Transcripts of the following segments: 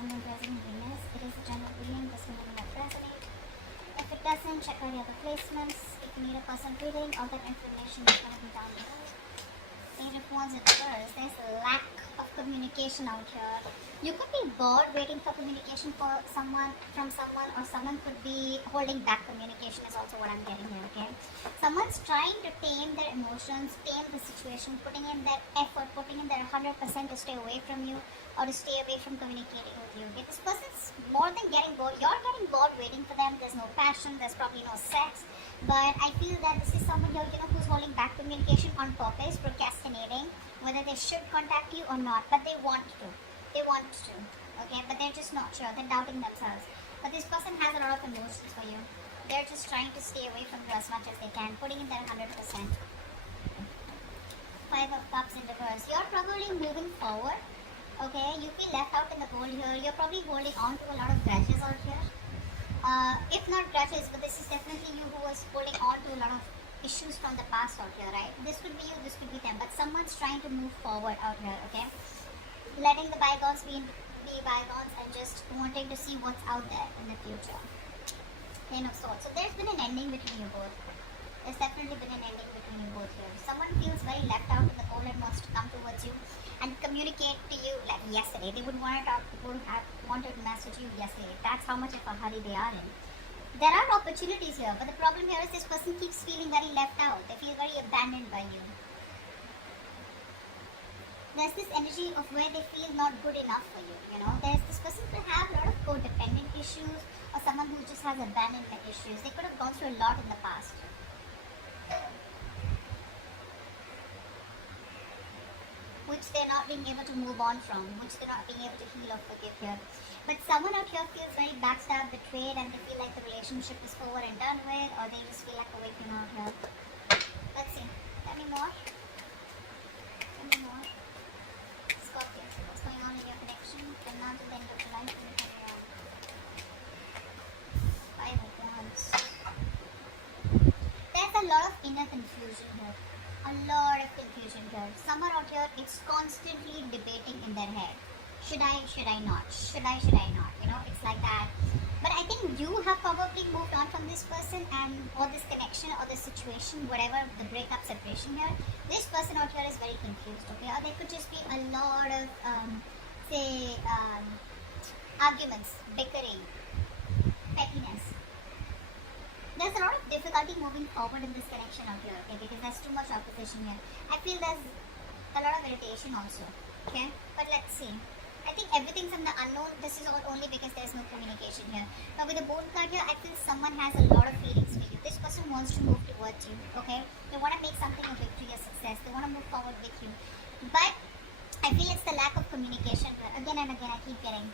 Sun, Moon, Rising, Venus. It is a general reading. This may not resonate. If it doesn't, check out the other placements. If you need a personal reading, all that information is going to be down below. Page of Wands in reverse. There's a lack of communication out here. You could be bored waiting for communication from someone, or someone could be holding back communication is also what I'm getting here, okay? Someone's trying to tame their emotions, tame the situation, putting in their effort, putting in their 100% to stay away from you or to stay away from communicating with you. Okay? This person's more than getting bored. You're getting bored waiting for them. There's no passion. There's probably no sex. But I feel that this is someone here, who's holding back communication on purpose, procrastinating, whether they should contact you or not, but they want to. They want to, okay? But they're just not sure. They're doubting themselves. But this person has a lot of emotions for you. They're just trying to stay away from you as much as they can, putting in their 100%. Five of Cups in reverse. You're probably moving forward, okay? You feel left out in the cold here. You're probably holding on to a lot of grudges out here. If not grudges, but this is definitely you who was holding on to a lot of issues from the past out here, right? This could be you, this could be them, but someone's trying to move forward out here, okay? Letting the bygones be bygones and just wanting to see what's out there in the future. Ten of Swords. So there's been an ending between you both. There's definitely been an ending between you both here. Someone feels very left out in the cold and wants to come towards you and communicate to you like yesterday. They would want to talk, would have wanted to message you yesterday. That's how much of a hurry they are in. There are opportunities here, but the problem here is this person keeps feeling very left out. They feel very abandoned by you. There's this energy of where they feel not good enough for you, There's this person could have a lot of codependent issues or someone who just has abandonment issues. They could have gone through a lot in the past. Which they're not being able to move on from, which they're not being able to heal or forgive here. But someone out here feels very backstabbed, betrayed, and they feel like the relationship is over and done with, or they just feel like a victim out here. Let's see. Tell me more. Tell me more. Scorpio, what's going on in your connection? From now to the end of your life, and turn around. Five of Wands. There's a lot of inner confusion here. A lot of confusion here. Someone out here is constantly debating in their head. Should I not? Should I not? It's like that. But I think you have probably moved on from this person or this connection or this situation, whatever the breakup, separation here. This person out here is very confused, okay? Or there could just be a lot of, arguments, bickering, pettiness. There's a lot of difficulty moving forward in this connection out here, okay? Because there's too much opposition here. I feel there's a lot of irritation also, okay? But let's see. I think everything's in the unknown. This is all only because there's no communication here. Now with the Bone card here, I feel someone has a lot of feelings for you. This person wants to move towards you, okay? They want to make something a victory, a success. They want to move forward with you. But I feel it's the lack of communication here. Again and again, I keep getting.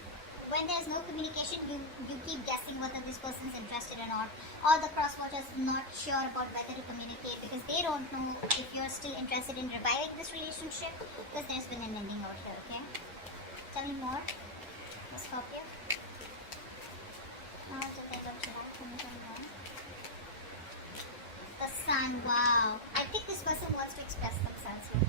When there's no communication, you keep guessing whether this person's interested or not. Or the crosswatchers not sure about whether to communicate because they don't know if you're still interested in reviving this relationship because there's been an ending out here, okay? Tell me more, Scorpio. Now to the end of July, the Sun, wow. I think this person wants to express themselves here.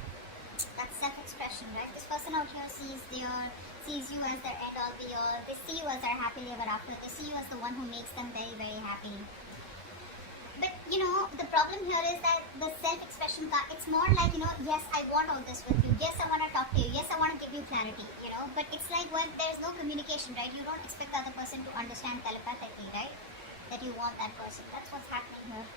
That's self-expression, right? This person out here sees you as their end all be all. They see you as their happily ever after. They see you as the one who makes them very, very happy. But, the problem here is that the self-expression card, it's more like, yes, I want all this with you. Yes, I want to talk to you. Yes, I want to give you clarity, But it's like when there's no communication, right? You don't expect the other person to understand telepathically, right? That you want that person. That's what's happening here.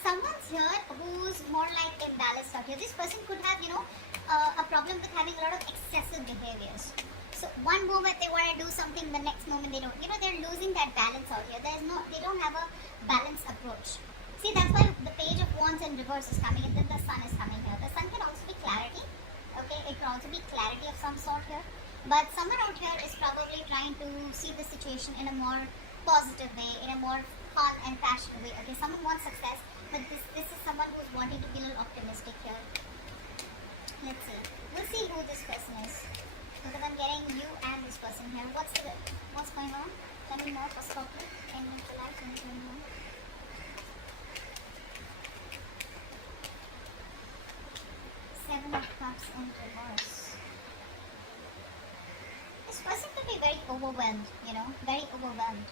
Someone's here who's more like imbalanced out here. This person could have, a problem with having a lot of excessive behaviors. So one moment they want to do something, the next moment they don't. They're losing that balance out here. They don't have a balanced approach. See, that's why the Page of Wands in reverse is coming and then the Sun is coming here. The Sun can also be clarity. Okay, it can also be clarity of some sort here. But someone out here is probably trying to see the situation in a more positive way, in a more fun and passionate way. Okay, someone wants success, but this is someone who's wanting to be a little optimistic here. Let's see. We'll see who this person is. Because I'm getting you and this person here. What's going on? Tell me more for Scorpio. End of July 2021. Seven of Cups in reverse. this person could be very overwhelmed, very overwhelmed.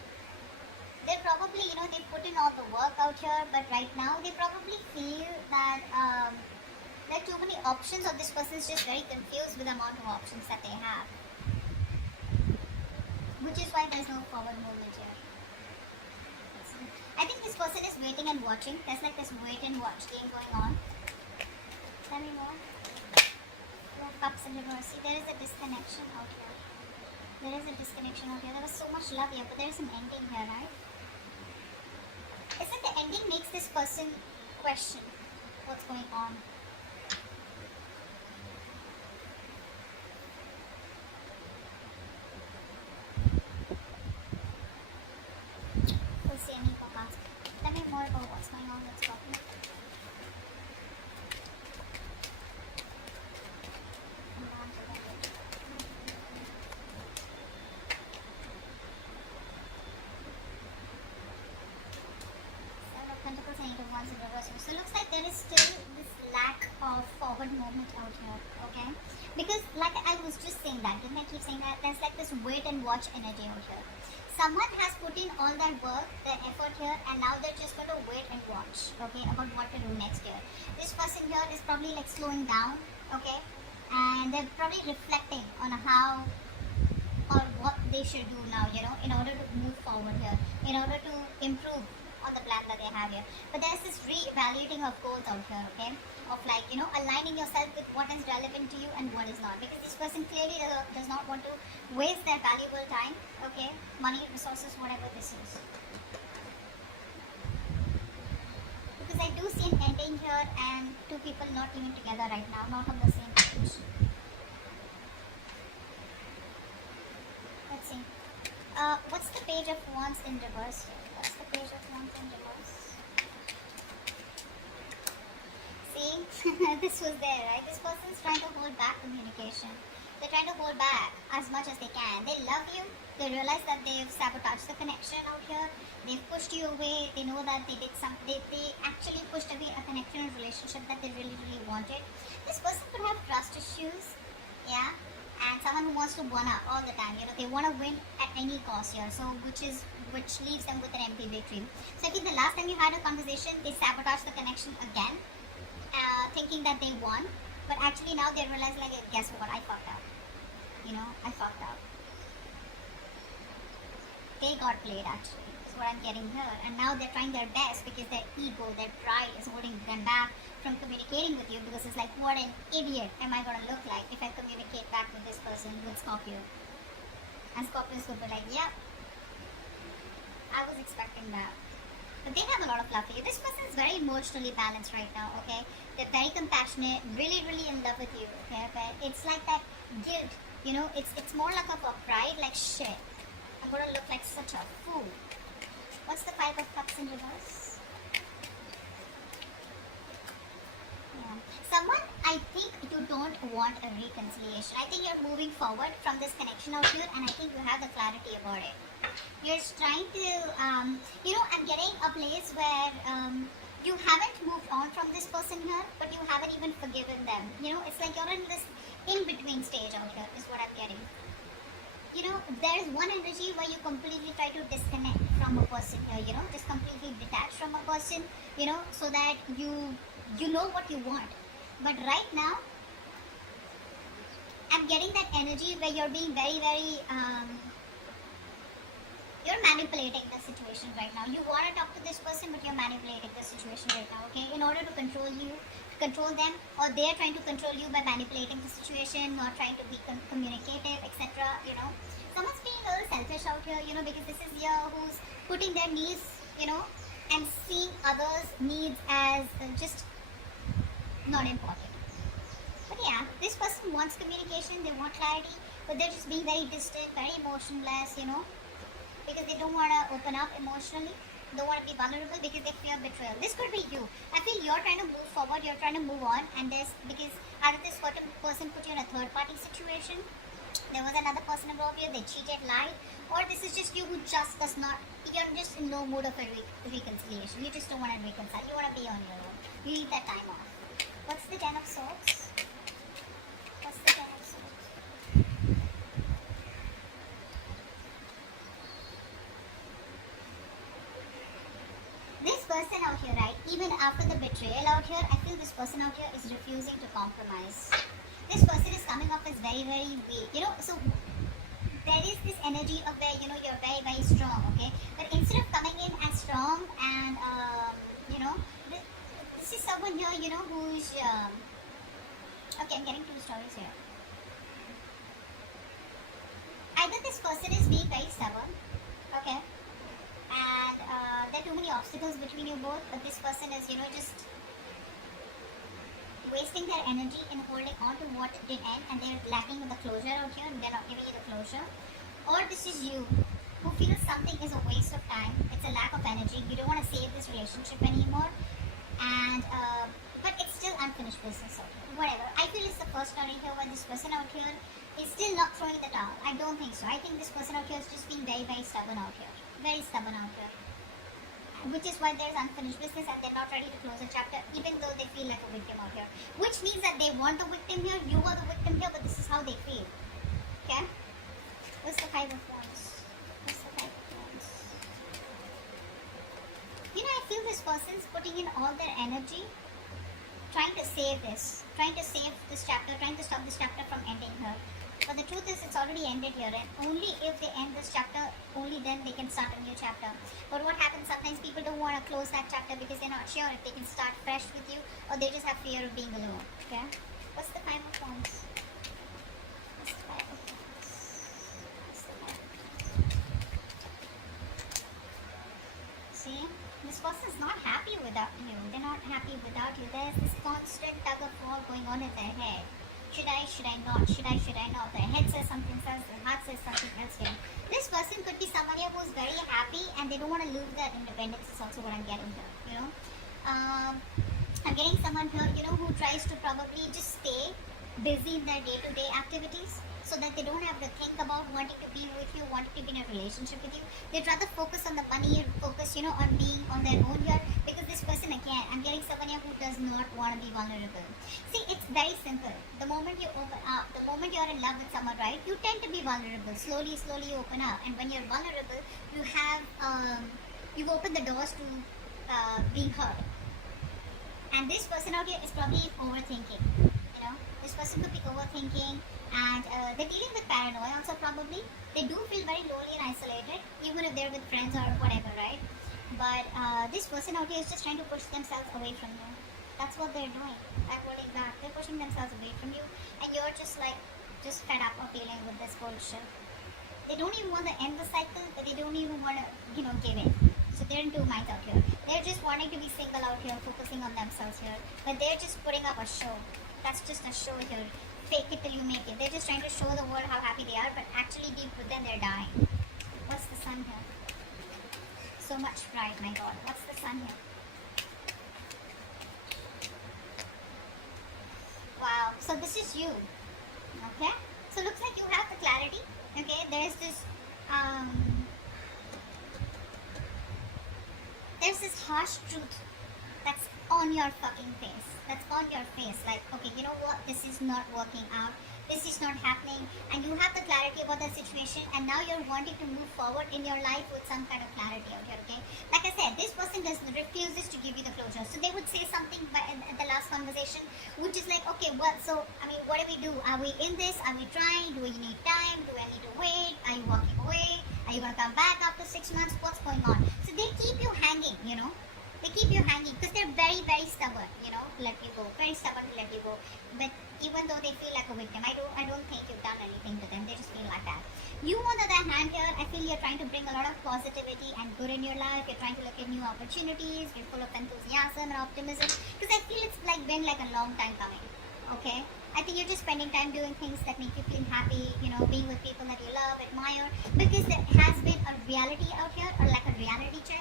They're probably, they put in all the work out here, but right now they probably feel that there are too many options, or this person is just very confused with the amount of options that they have. Which is why there's no forward movement here. I think this person is waiting and watching. There's like this wait and watch game going on. Tell me more. Cups in reverse. See, there is a disconnection out here. There is a disconnection out here. There was so much love here, but there is an ending here, right? It's like the ending makes this person question what's going on. We'll see any podcast. Tell me more about what's going on with Scorpio. So it looks like there is still this lack of forward movement out here, okay? Because like I was just saying that, didn't I keep saying that? There's like this wait and watch energy out here. Someone has put in all their work, their effort here, and now they're just going to wait and watch, okay, about what to do next year. This person here is probably like slowing down, okay? And they're probably reflecting on how or what they should do now, in order to move forward here, in order to improve on the plan that they have here. But there's this re-evaluating of goals out here, okay? Of like, aligning yourself with what is relevant to you and what is not. Because this person clearly does not want to waste their valuable time, okay? Money, resources, whatever this is. Because I do see an ending here and two people not even together right now, not on the same page. Let's see. What's the page of wands in reverse here? What's the page of wands in reverse? See, this was there, right? This person is trying to hold back communication. They're trying to hold back as much as they can. They love you. They realize that they've sabotaged the connection out here. They've pushed you away. They know that they did they actually pushed away a connection and relationship that they really, really wanted. This person could have trust issues, yeah? And someone who wants to one up all the time, they want to win at any cost here, so which leaves them with an empty victory. So I think the last time you had a conversation, they sabotaged the connection again, thinking that they won, but actually now they realize, like, guess what, I fucked up. I fucked up. They got played, actually. That's what I'm getting here. And now they're trying their best because their ego, their pride is holding them back from communicating with you, because it's like, what an idiot am I going to look like if I communicate back with this person, with Scorpio. And Scorpios could be like, yeah, I was expecting that. But they have a lot of love for you. This person is very emotionally balanced right now, okay? They're very compassionate, really, really in love with you, okay? But it's like that guilt, it's more like a pride, like, shit, I'm going to look like such a fool. What's the Five of Cups in reverse? Yeah. Someone, I think you don't want a reconciliation. I think you're moving forward from this connection out here, and I think you have the clarity about it. You're trying to, I'm getting a place where you haven't moved on from this person here, but you haven't even forgiven them. It's like you're in this in-between stage out here, is what I'm getting. There's one energy where you completely try to disconnect from a person here, just completely detach from a person, so that you know what you want. But right now, I'm getting that energy where you're being very, very, you're manipulating the situation right now. You want to talk to this person, but you're manipulating the situation right now, okay? In order to control them, or they're trying to control you by manipulating the situation, or trying to be communicative, etc. Someone's being a little selfish out here, because this is here who's putting their needs, and seeing others' needs as just not important. But yeah, this person wants communication, they want clarity, but they're just being very distant, very emotionless, because they don't want to open up emotionally, don't want to be vulnerable because they fear betrayal. This could be you. I feel you're trying to move forward, you're trying to move on, and because either this certain person put you in a third party situation, there was another person involved here, they cheated, lied, or this is just you who just does not, you're just in no mood of a reconciliation. You just don't want to reconcile, you want to be on your own. You need that time off. What's the Ten of Swords? What's the Ten of Swords? Even after the betrayal out here, I feel this person out here is refusing to compromise. This person is coming off as very, very weak. You know, so there is this energy of where, you know, you're very, very strong, okay? But instead of coming in as strong and, you know, this is someone here, you know, who's, okay, I'm getting two stories here. Either this person is being very stubborn, okay, and there are too many obstacles between you both, but this person is, you know, just wasting their energy in holding on to what did end, and they're lacking with the closure out here, and they're not giving you the closure. Or this is you, who feels something is a waste of time, it's a lack of energy, you don't want to save this relationship anymore, and but it's still unfinished business out here. Whatever. I feel it's the first story here where this person out here is still not throwing the towel. I don't think so. I think this person out here is just being very, very stubborn out here. Very stubborn out here. Which is why there's unfinished business and they're not ready to close a chapter, even though they feel like a victim out here. Which means that they want the victim here, you are the victim here, but this is how they feel. Okay? What's the Five of Wands? What's the Five of Wands? You know, I feel this person's putting in all their energy trying to save this, trying to save this chapter, trying to stop this chapter from ending here. But the truth is, it's already ended here, and only if they end this chapter, only then they can start a new chapter. But what happens, sometimes people don't want to close that chapter because they're not sure if they can start fresh with you, or they just have fear of being alone. Okay? What's the Five of Wands? What's the Five of Wands? What's the Five of Wands? See? This person's not happy without you. They're not happy without you. There's this constant tug of war going on in their head. Should I not? Should I not? Their head says something, their heart says something else here. This person could be someone here who's very happy and they don't want to lose their independence is also what I'm getting here, you know. I'm getting someone here, you know, who tries to probably just stay busy in their day-to-day activities so that they don't have to think about wanting to be with you, wanting to be in a relationship with you. They'd rather focus on the money, focus, you know, on being on their own here, because this person, again, I'm getting someone here who does not want to be vulnerable. See, it's very simple. The moment you open up, the moment you're in love with someone, right, you tend to be vulnerable. Slowly you open up. And when you're vulnerable, you have, you've opened the doors to being hurt. And this person out here is probably overthinking, you know. This person could be overthinking, and they're dealing with paranoia also probably. They do feel very lonely and isolated, even if they're with friends or whatever, right? But this person out here is just trying to push themselves away from you. That's what they're doing. I'm holding back. They're pushing themselves away from you, and you're just like, just fed up of dealing with this bullshit. They don't even want to end the cycle, but they don't even want to, you know, give in. So they're in two minds out here. They're just wanting to be single out here, focusing on themselves here. But they're just putting up a show. That's just a show here. Fake it till you make it. They're just trying to show the world how happy they are, but actually deep within they're dying. What's the Sun here? So much pride, my God. What's the Sun here? Wow. So this is you. Okay? So looks like you have the clarity. Okay? There's this harsh truth that's on your fucking face. That's on your face. Like, okay, you know what? This is not working out. This is not happening. And you have the clarity about the situation, and now you're wanting to move forward in your life with some kind of clarity out here, okay? Like I said, this person refuses to give you the closure. So they would say something in the last conversation, which is like, okay, well, so, I mean, what do we do? Are we in this? Are we trying? Do we need time? Do I need to wait? Are you walking away? Are you going to come back after 6 months? What's going on? So they keep you hanging, you know? They keep you hanging because they're very, very stubborn, you know, to let you go. Very stubborn to let you go. But even though they feel like a victim, I don't think you've done anything to them. They just feel like that. You, on the other hand here, I feel you're trying to bring a lot of positivity and good in your life. You're trying to look at new opportunities. You're full of enthusiasm and optimism. Because I feel it's like been like a long time coming. Okay? I think you're just spending time doing things that make you feel happy, you know, being with people that you love, admire. Because there has been a reality out here, or like a reality check.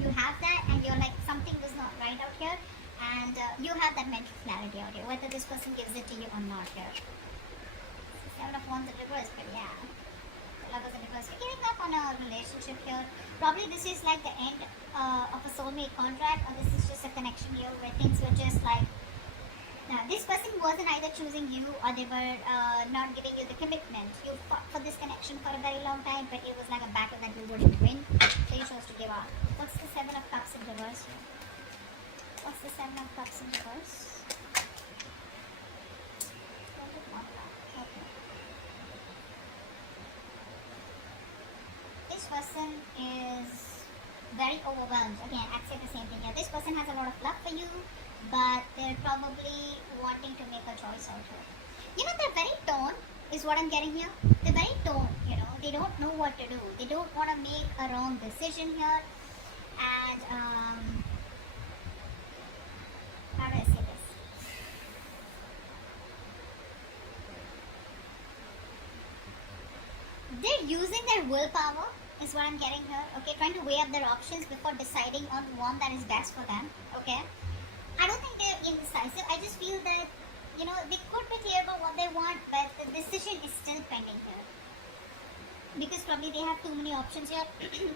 You have that, and you're like, something was not right out here, and you have that mental clarity out here, whether this person gives it to you or not here. Seven of Wands in reverse, but yeah, the Lovers in reverse. You're giving up on a relationship here. Probably this is like the end of a soulmate contract, or this is just a connection here where things were just like, this person wasn't either choosing you, or they were not giving you the commitment. You fought for this connection for a very long time, but it was like a battle that you wouldn't win, so you chose to give up. What's the Seven of Cups in reverse here? What's the Seven of Cups in reverse? Okay. This person is very overwhelmed. Again, I'd say the same thing here. This person has a lot of love for you, but they're probably wanting to make a choice out here. You know, they're very torn, is what I'm getting here. They're very torn, you know. They don't know what to do. They don't want to make a wrong decision here. And, how do I say this? They're using their willpower, is what I'm getting here. Okay, trying to weigh up their options before deciding on one that is best for them. Okay, I don't think they're indecisive. I just feel that, you know, they could be clear about what they want, but the decision is still pending here. Because probably they have too many options here,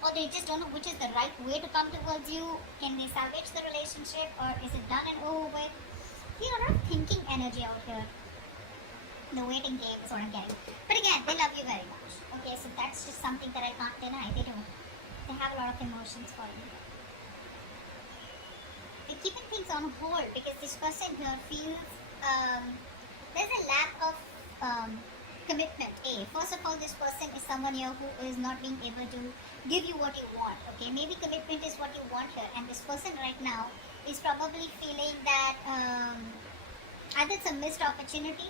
or they just don't know which is the right way to come towards you. Can they salvage the relationship, or is it done and over with? You know, a lot of thinking energy out here. The waiting game is what I'm getting. But again, they love you very much. Okay, so that's just something that I can't deny. They do. They have a lot of emotions for you. They're keeping things on hold because this person here feels there's a lack of commitment. First of all, this person is someone here who is not being able to give you what you want. Okay, maybe commitment is what you want here, and this person right now is probably feeling that either it's a missed opportunity.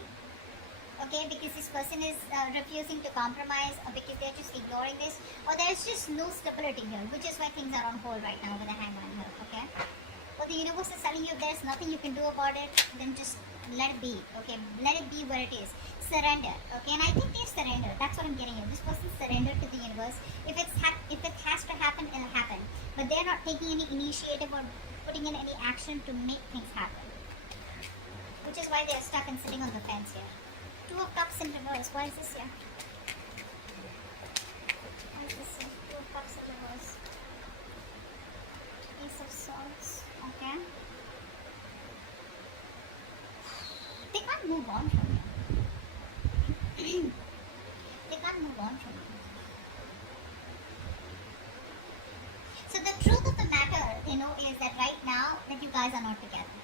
Okay, because this person is refusing to compromise, or because they're just ignoring this, or there's just no stability here, which is why things are on hold right now with the hangman here. Okay, or the universe is telling you if there's nothing you can do about it, then just let it be. Okay, let it be where it is. Surrender. Okay, and I think they've surrendered. That's what I'm getting here. This person surrendered to the universe. If it has to happen, it'll happen. But they're not taking any initiative or putting in any action to make things happen, which is why they're stuck and sitting on the fence here. Two of Cups in reverse. Why is this here? Why is this here? Two of Cups in reverse. Ace of Swords. Okay. They can't move on from you. They can't move on from you. So the truth of the matter, you know, is that right now that you guys are not together.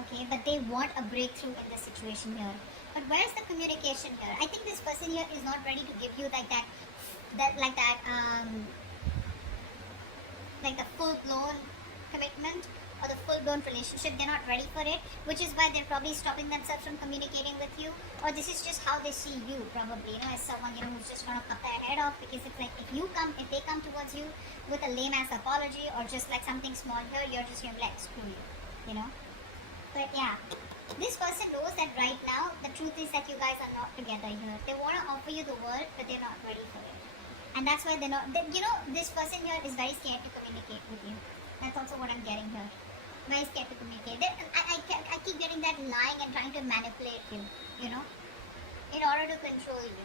Okay, but they want a breakthrough in the situation here. But where's the communication here? I think this person here is not ready to give you like the full-blown commitment or the full-blown relationship. They're not ready for it, which is why they're probably stopping themselves from communicating with you. Or this is just how they see you, probably, you know, as someone, you know, who's just gonna cut their head off. Because it's like if they come towards you with a lame-ass apology or just like something small here, you're just gonna be like, screw you know. But yeah, this person knows that right now the truth is that you guys are not together here. They want to offer you the world, but they're not ready for it. And that's why they're not, you know, this person here is very scared to communicate with you. That's also what I'm getting here. Very scared to communicate. I keep getting that lying and trying to manipulate you, you know, in order to control you.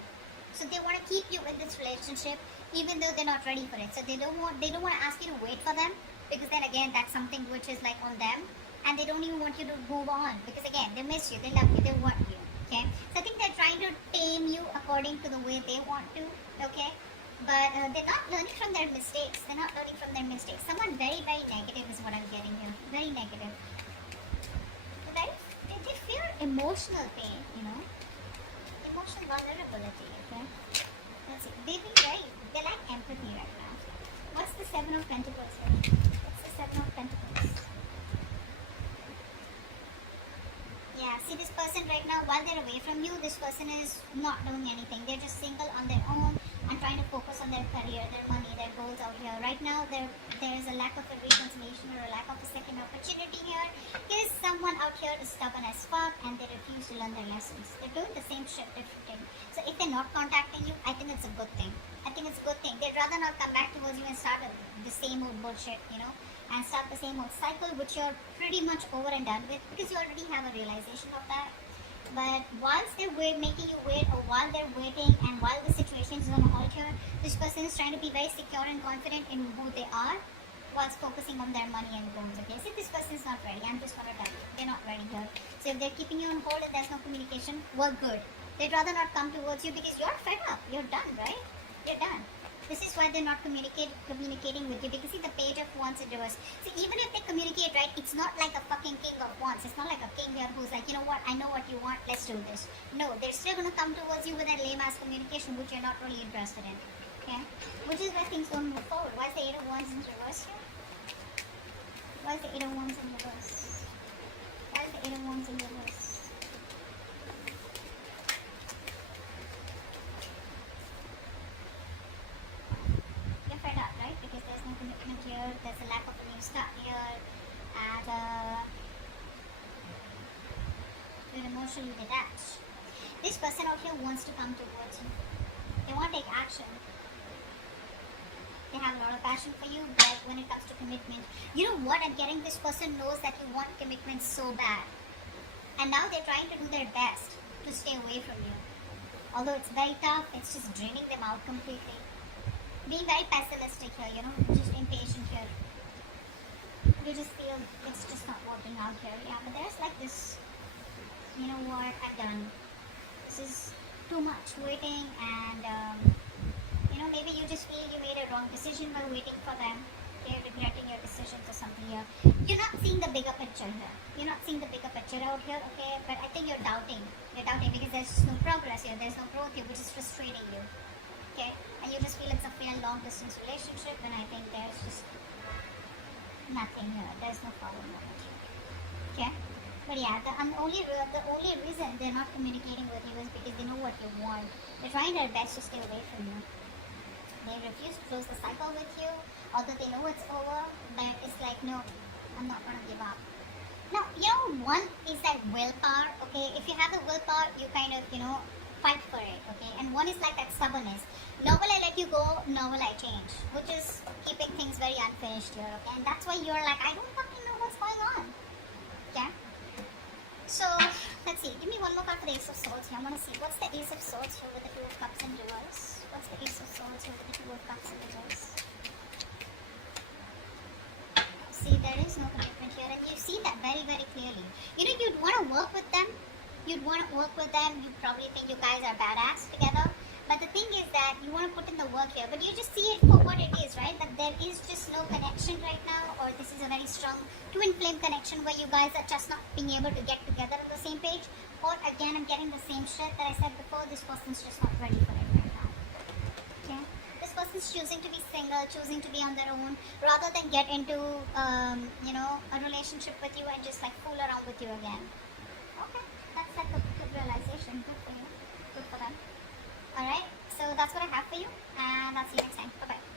So they want to keep you in this relationship even though they're not ready for it. So they don't want to ask you to wait for them, because then again, that's something which is like on them. And they don't even want you to move on, because again, they miss you, they love you, they want you. Okay, so I think they're trying to tame you according to the way they want to. Okay, but they're not learning from their mistakes. They're not learning from their mistakes. Someone very, very negative is what I'm getting here. Very negative. They fear emotional pain, you know, emotional vulnerability. Okay, let's see. They like empathy right now. What's the Seven of Pentacles here? What's the Seven of Pentacles? Yeah, see, this person right now, while they're away from you, this person is not doing anything. They're just single on their own and trying to focus on their career, their money, their goals out here. Right now, there is a lack of a reconciliation or a lack of a second opportunity here. There is someone out here is stubborn as fuck and they refuse to learn their lessons. They're doing the same shit differently. So if they're not contacting you, I think it's a good thing. I think it's a good thing. They'd rather not come back towards you and start the same old bullshit, you know, and start the same old cycle, which you're pretty much over and done with, because you already have a realization of that. But whilst they're making you wait, or while they're waiting, and while the situation is on hold here, this person is trying to be very secure and confident in who they are, whilst focusing on their money and goals. Okay, so if this person is not ready, I'm just gonna tell you, they're not ready here. So if they're keeping you on hold and there's no communication, well, good. They'd rather not come towards you because you're fed up. You're done, right? You're done. This is why they're not communicating with you, because see the Page of Wands in reverse. See, even if they communicate, right, it's not like a fucking King of Wands. It's not like a king here who's like, you know what, I know what you want, let's do this. No, they're still gonna come towards you with that lame ass communication which you're not really interested in. Okay? Which is where things don't move forward. Why is the Eight of Wands in reverse here? Why is the Eight of Wands in reverse? Why is the Eight of Wands in reverse? You're fed up, right? Because there's no commitment here, there's a lack of a new start here, and you're emotionally detached. This person out here wants to come towards you. They want to take action. They have a lot of passion for you, but when it comes to commitment, you know what I'm getting? This person knows that you want commitment so bad. And now they're trying to do their best to stay away from you. Although it's very tough, it's just draining them out completely. Being very pessimistic here, you know, just impatient here. You just feel it's just not working out here. Yeah, but there's like this, you know what, I'm done. This is too much waiting, and you know, maybe you just feel you made a wrong decision while waiting for them. You're regretting your decisions or something here. You're not seeing the bigger picture here. You're not seeing the bigger picture out here, okay? But I think you're doubting. You're doubting because there's no progress here. There's no growth here, which is frustrating you. Okay? And you just feel it's a fair long distance relationship, and I think there's just nothing here. There's no forward movement here. Okay? But yeah, the only reason they're not communicating with you is because they know what you want. They're trying their best to stay away from you. They refuse to close the cycle with you, although they know it's over, but it's like, no, I'm not going to give up. Now, you know, one is that willpower, okay? If you have the willpower, you kind of, you know, fight for it, okay? And one is like that stubbornness. Nor will I let you go, nor will I change, which is keeping things very unfinished here, okay? And that's why you're like, I don't fucking know what's going on, okay? So, let's see. Give me one more card for the Ace of Swords here. I want to see. What's the Ace of Swords here with the Two of Cups in reverse? What's the Ace of Swords here with the Two of Cups in reverse? See, there is no commitment here, and you see that very, very clearly. You know, you'd want to work with them. You'd want to work with them. You probably think you guys are badass together. But the thing is that you want to put in the work here, but you just see it for what it is, right? That there is just no connection right now, or this is a very strong twin flame connection where you guys are just not being able to get together on the same page. Or again, I'm getting the same shit that I said before. This person's just not ready for it right now. Okay? This person's choosing to be single, choosing to be on their own, rather than get into, you know, a relationship with you and just like fool around with you again. Okay, that's like a good realization. Good for you. Good for them. Alright, so that's what I have for you, and I'll see you next time. Bye bye.